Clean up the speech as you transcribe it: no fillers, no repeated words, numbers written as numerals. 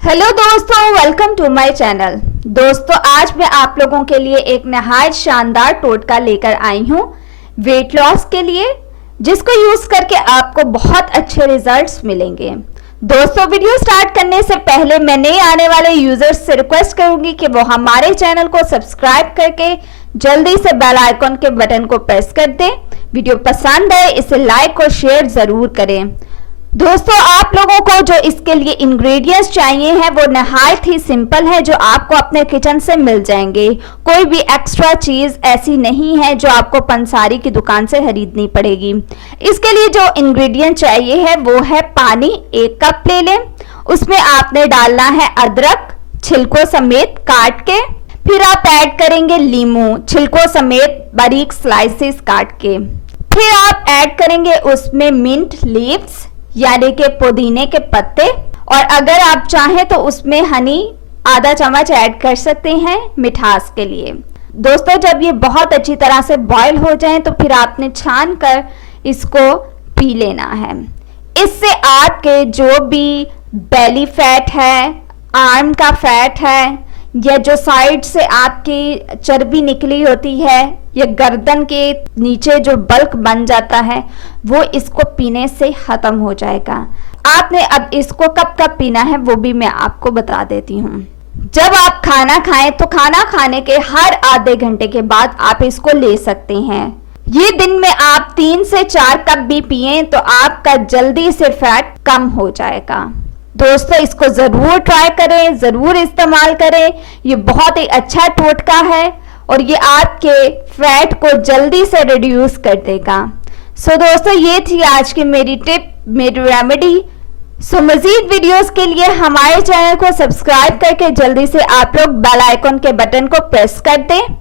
Hello दोस्तों, welcome to my channel. दोस्तों, आज मैं आप लोगों के लिए एक नहायत शानदार टोटका लेकर आई हूँ वेट लॉस के लिए, जिसको यूज करके आपको बहुत अच्छे रिजल्ट्स मिलेंगे। दोस्तों, वीडियो स्टार्ट करने से पहले मैं नए आने वाले यूजर्स से रिक्वेस्ट करूंगी कि वो हमारे चैनल को सब्सक्राइब करके जल्दी से बेल आइकन के बटन को प्रेस कर दें। वीडियो पसंद है इसे लाइक और शेयर जरूर करें। दोस्तों, आप लोगों को जो इसके लिए इंग्रेडिएंट्स चाहिए हैं वो नहायत ही सिंपल है, जो आपको अपने किचन से मिल जाएंगे। कोई भी एक्स्ट्रा चीज ऐसी नहीं है जो आपको पंसारी की दुकान से खरीदनी पड़ेगी। इसके लिए जो इंग्रेडिएंट चाहिए है वो है पानी 1 कप ले लें। उसमें आपने डालना है अदरक छिलकों समेत काट के। फिर आप ऐड करेंगे लीमू छिलकों समेत बारीक स्लाइसेस काट के। फिर आप ऐड करेंगे उसमें मिंट लीव्स यानी कि पुदीने के पत्ते, और अगर आप चाहें तो उसमें हनी आधा चम्मच ऐड कर सकते हैं मिठास के लिए। दोस्तों, जब ये बहुत अच्छी तरह से बॉईल हो जाए तो फिर आपने छान कर इसको पी लेना है। इससे आपके जो भी बेली फैट है, आर्म का फैट है, या जो साइड से आपकी चर्बी निकली होती है, या गर्दन के नीचे जो बल्क बन जाता है, वो इसको पीने से खत्म हो जाएगा। आपने अब इसको कब कब पीना है वो भी मैं आपको बता देती हूँ। जब आप खाना खाएं तो खाना खाने के हर आधे घंटे के बाद आप इसको ले सकते हैं। ये दिन में आप 3 से 4 कप भी पिए तो आपका जल्दी से फैट कम हो जाएगा। दोस्तों, इसको जरूर ट्राई करें, जरूर इस्तेमाल करें। ये बहुत ही अच्छा टोटका है और ये आपके फैट को जल्दी से रिड्यूस कर देगा। सो दोस्तों, ये थी आज की मेरी टिप, मेरी रेमेडी। सो मजीद वीडियोस के लिए हमारे चैनल को सब्सक्राइब करके जल्दी से आप लोग बेल आइकन के बटन को प्रेस कर दें।